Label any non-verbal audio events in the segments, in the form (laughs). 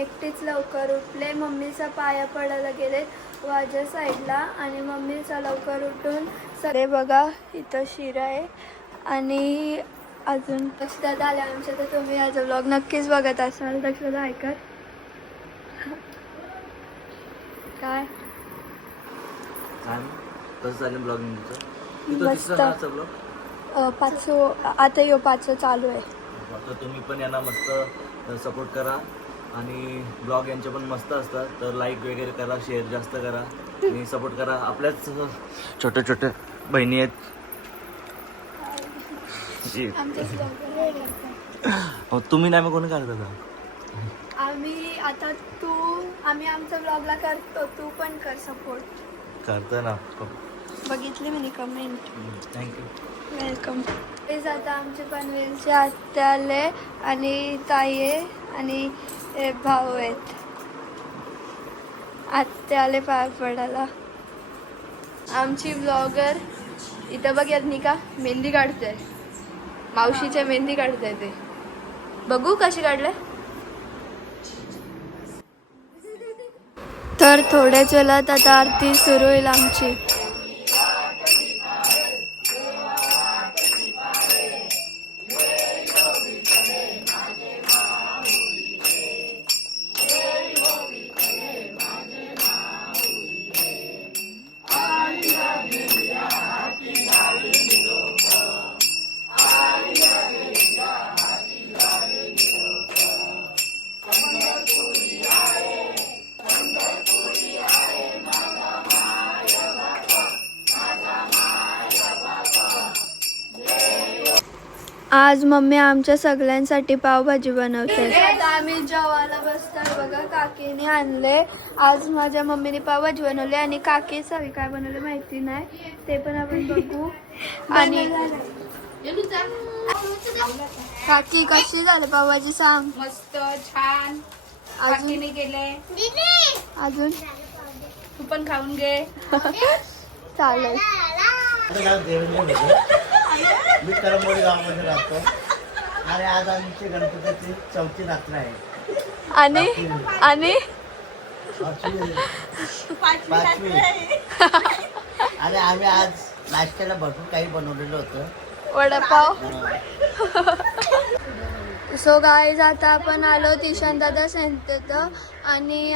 एकटीच लवकर उठले. मम्मीचा पाया पडायला गेले माझ्या साईडला आणि मम्मीचा लवकर उठून सगळे बघा इथं शिरा आहे आणि अजून दक्षदादा आल्या आमच्या. तर तुम्ही याचा ब्लॉग नक्कीच बघत असाल. दक्षदा ऐकत काय? मस्त. आता यो पाचवं चालू आहे. तर तुम्ही पण यांना मस्त सपोर्ट करा. आणि ब्लॉग यांचे पण मस्त असतात. तर लाईक वगैरे करा शेअर जास्त करा आणि सपोर्ट करा. आपल्याच छोट्या छोट्या बहिणी आहेत. हो, तुम्ही नाही मग कोणी करता आम्ही आता तू आम्ही आमच्या ब्लॉगला करतो तू पण कर सपोर्ट करता ना. बघितली मी कमेंट थँक्यू वेलकम. तेच आता आमचे पनवेलचे आत्या आले आणि ताई आहे आणि हे भाऊ आहेत. आत्या आले पाय पडायला. आमची ब्लॉगर इथं बघ का? मेहंदी काढते मावशीच्या मेहंदी काढते ते. बघू कशी काढले तर थोड्याच वेळात आता आरती सुरू होईल आमची. आज मम्मी आमच्या सगळ्यांसाठी पावभाजी बनवते. आता आम्ही जेवायला बसतात बघा काकीने आणले. आज माझ्या मम्मीने पावभाजी बनवली आणि काकी सगळी काय बनवले माहिती नाही. ते पण आपण बघू. (laughs) आणि काकी कशी झाली पावभाजी सांग. मस्त छान. अजून? काकीने केले. अजून? तू पण खाऊन घे. (laughs) चालेल. मी करंबोडी गावामध्ये राहतो. आणि आज आमची गणपतीची चौथी रात्र आहे. आणि? आणि? पाचवी. पाचवी आणि आम्ही आज नाश्त्याला भरपूर काही बनवलेलं होतं. वडापाव. सो गाईज आता आपण आलो तिशान दादा सेंटर आणि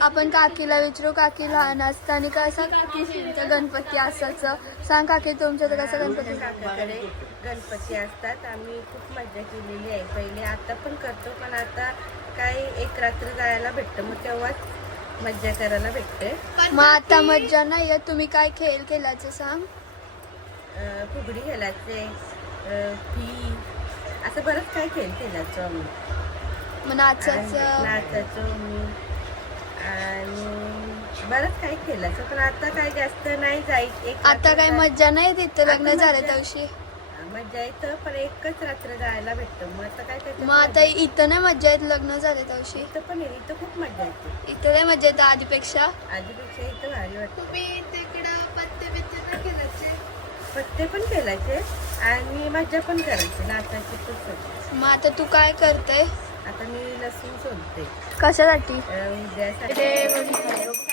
आपण काकीला विचारू काकी लहान असताना कसा काकी शिवतं गणपती असायचं? सांग काकी तुमच्या तर कसं गणपती काकाकडे गणपती असतात. आम्ही खूप मजा केलेली आहे. पहिले आता पण करतो पण आता काय एक रात्र जायला भेटतं. मग तेव्हाच मज्जा करायला भेटते. मग आता मज्जा नाही येत. तुम्ही काय खेळ केल्याचं सांग? फुगडी खेळायचे फी असं बरंच काय खेळ खेळायचो आम्ही मग नाचायचो मी आणि बरंच काय खेळायचं पण आता काय जास्त नाही जायचं. एक आता काय मज्जा नाही तिथं लग्न झालं दिवशी मज्जा येतं पण एकच रात्र जायला भेटतं. मग आता काय मग आता? इथं नाही मज्जा येत लग्न झालं दिवशी इथं पण इथं खूप मज्जा येते. इथं नाही मज्जा येत आधीपेक्षा. आधीपेक्षा इथं भारी वाटतं. तुम्ही तिकडं पत्ते बित्ते खेळायचे? पत्ते पण खेळायचे. आणि मज्जा पण करायची नाचायची पण मग आता तू काय करते आता मी लसूण सोलते. कशासाठी? अं, उद्यासाठी.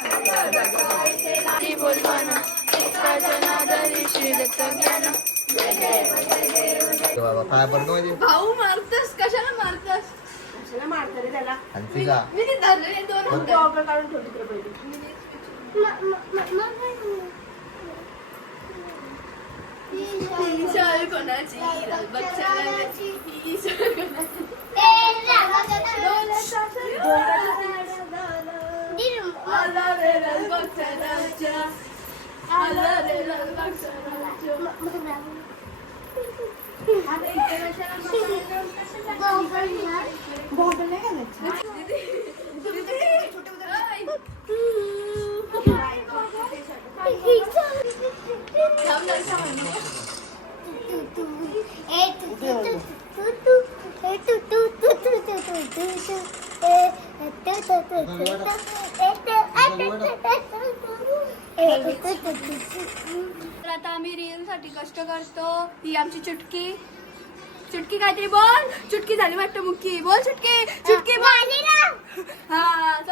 बाबा पाय पडतो म्हणजे भाऊ मारतस? कशाला मारतस? कशाला मारतं रे त्याला? आणि मी ते धरले दोन काढून ठेवते तुला पहिले. ही शाळा कोणाची बच्चाची ही शाळा कोणाची? आला रे लाल बच्चाच्या. आला रे लाल बच्चाच्या. आता इथे कशाला थांब ना, थांब. तर आता आम्ही रील साठी कष्ट करतो. ही आमची चुटकी. चुटकी काहीतरी बोल. चुटकी झाली वाटतं मुक्की. बोल चुटकी. चुटकी बोल. मारते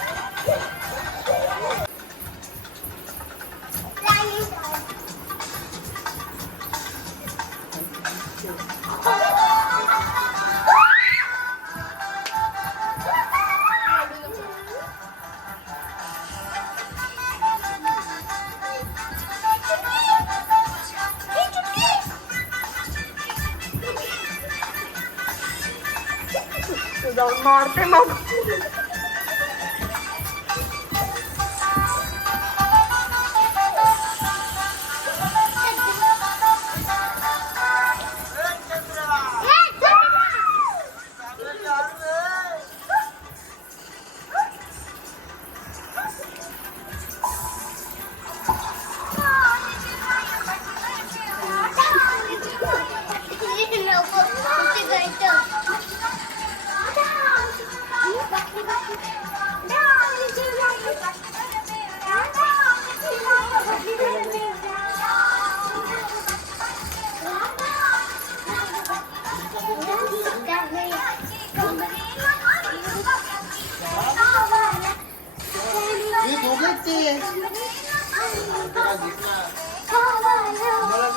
मला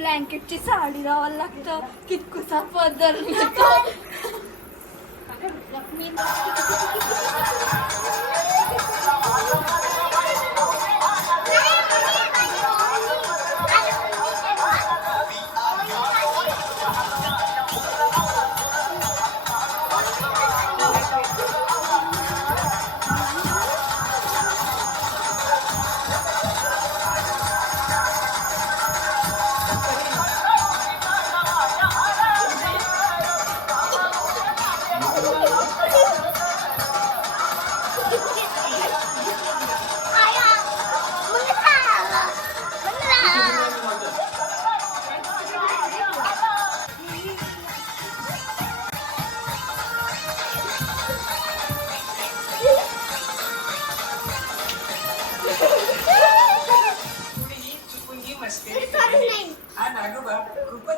ब्लँकेटची साडी लावायला लागतं. कितकुसा पदर (laughs) मिळतो.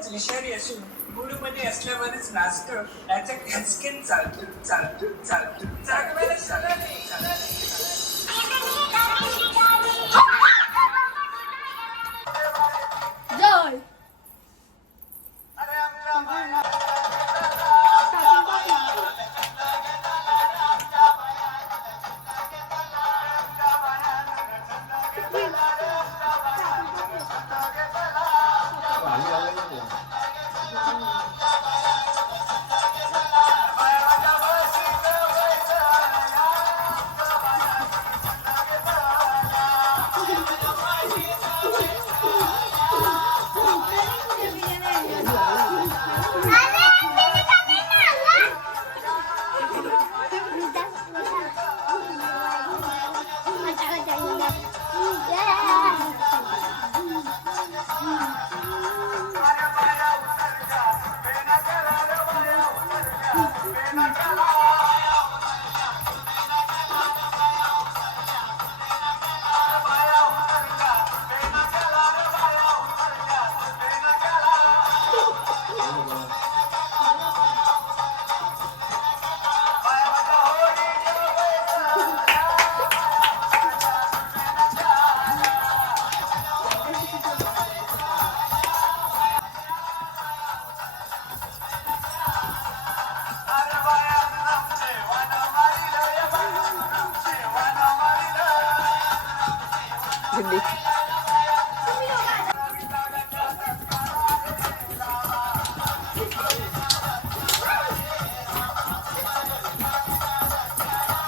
खूपच विषारी असून गुडमध्ये असल्यावरच नाचतो. याचा खचकेन चालतो चालतो चालतो जागवायला るよ。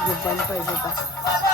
पाहिजे का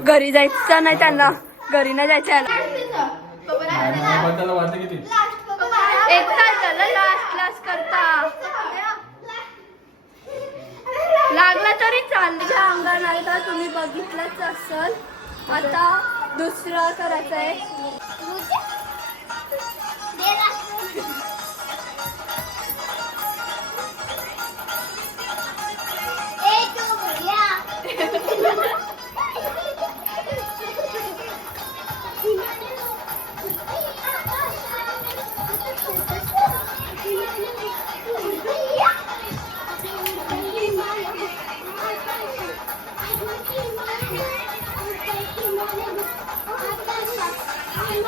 घरी जायचं नाही त्यांना. घरी नाही जायचं एक तास झालं? लास्ट लास्ट करता. लागला तरी चालच्या अंगान आता तुम्ही बघितलंच असल. आता दुसरं करायचं आहे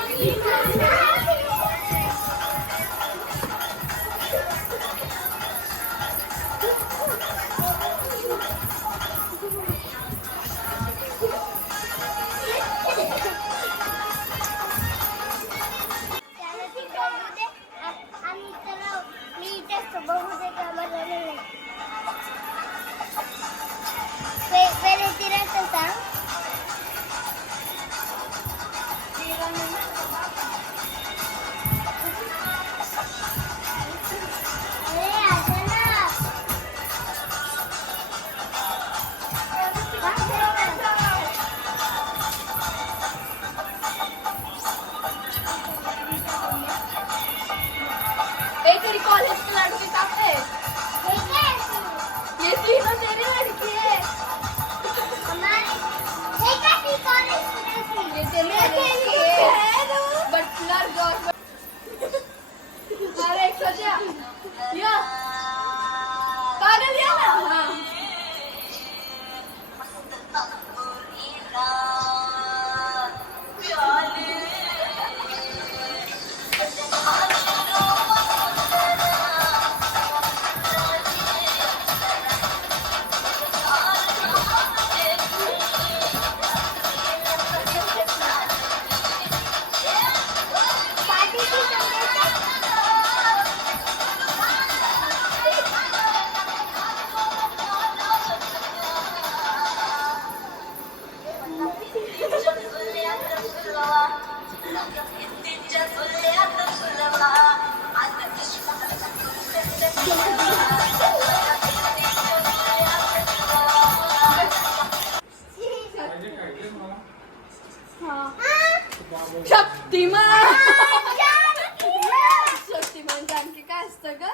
एक शक्तिमान. शक्तिमान. जानकी काय असतं ग?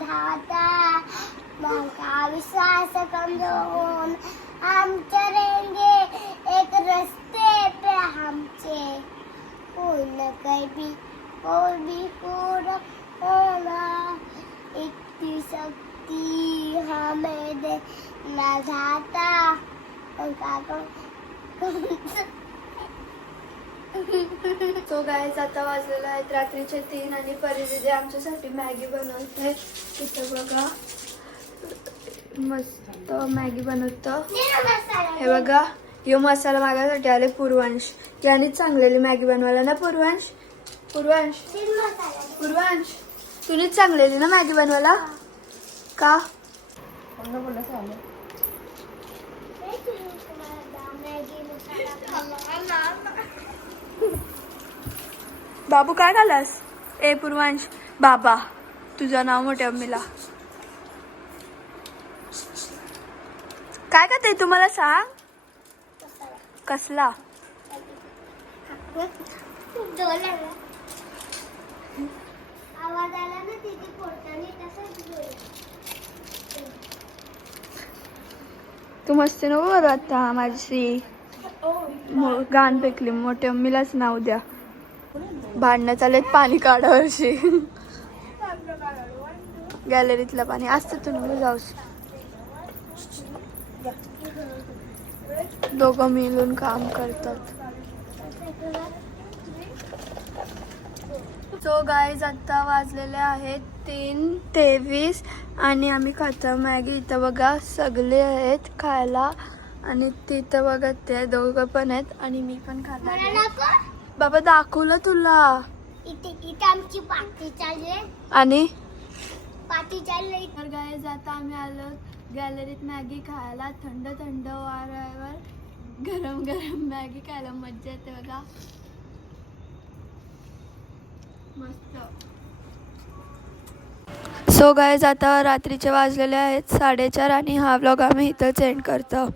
धाता. मन का विश्वास कमजोर. हम चलेंगे एक रास्ते पे हमसे कोई न कहीं भी पूरा होना इतनी शक्ति हमें धाता मन का सो गायच आता वाजलेला आहेत रात्रीचे तीन आणि परिदिदी आमच्यासाठी मॅगी बनवते इथं बघा. मस्त मॅगी बनवतं. हे बघा यो मसाला मागायसाठी आले पूर्वांश. यानेच चांगलेली मॅगी बनवायला ना पूर्वांश? पूर्वांश? पूर्वांश तुनेच चांगलेली ना मॅगी बनवायला? का? बाबू काय घालास ए पूर्वांश बाबा. तुझं नाव मोठ्या मम्मीला. काय का ते तुम्हाला सांग? कसला? आवाज आला ना तिथे पोटाने तसंच तू मस्त नको करू आता माझी मो- गाण पेकली मोठ्या मम्मीलाच नाव द्या. भांडणं चालेत पाणी काढावर्षी गॅलरीतलं पाणी. असतं तू नको जाऊस. दोघं मिळून काम करतात. सो गाईज आत्ता वाजलेले आहेत तीन तेवीस आणि आम्ही खातो मॅगी. इथं बघा सगळे आहेत खायला आणि तिथं बघा ते दोघं पण आहेत आणि मी पण. नको. बाबा दाखवलं तुला. इथे इथे आमची पार्टी चालू आहे. आणि? पार्टी चालू आहे. तर गाईज आता आम्ही आलो गॅलरीत मॅगी खायला. थंड थंड वाऱ्यावर गरम गरम मॅगी खायला. मज्जा येते बघा. सो गायज आता रात्रीचे वाजलेले आहेत साडेचार आणि हा व्लॉग आम्ही इथंच एंड करतो.